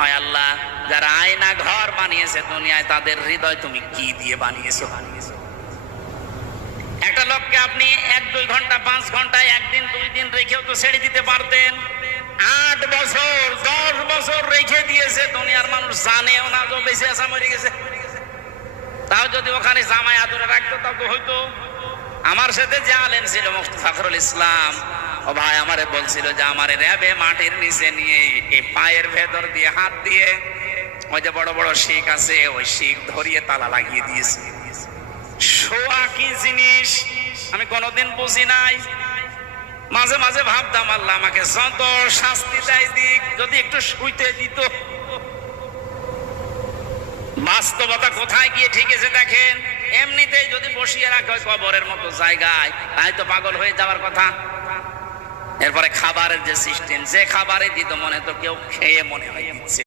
হয় আল্লাহ যারা আয়না ঘর বানিয়েছে দুনিয়ায় তাদের হৃদয় তুমি কি দিয়ে বানিয়েছো? একটা লোককে আপনি 1-2 ঘন্টা 5 ঘন্টায় একদিন 2 দিন রেখেও তো ছেড়ে দিতে পারতেন। 8 বছর 10 বছর রেখে দিয়েছে, দুনিয়ার মানুষ জানেও না যে বেঁচে আছে মরে গেছে। তাও যদি ওখানে জামাই আদরে রাখতো তাও তো হয়তো। আমার সাথে যে আলেম ছিল মুফতি ফখরুল ইসলাম, ও ভাই আমারে বলছিল যে আমারে র্যাবে মাটির নিচে নিয়ে এই পায়ের ভেতর দিয়ে হাত দিয়ে ওই যে বড় বড় শিক আছে ওই শিক ধরিয়ে তালা লাগিয়ে দিয়েছে। শোয়া কি জিনিস আমি কোনোদিন বুঝি নাই। মাঝে মাঝে ভাবতাম আল্লাহ আমাকে যত শাস্তি দেয় দিক, যদি একটু শুইতে দিত। বাস্তবতা কোথায় গিয়ে ঠিকেছে দেখেন। এমনিতেই যদি বসিয়ে রাখে কবরের মতো জায়গায়, তাই তো পাগল হয়ে যাওয়ার কথা। এরপরে খাবারের যে সিস্টেম, যে খাবারে দিত মনে তো কেউ খেয়ে মনে হয় দিচ্ছে।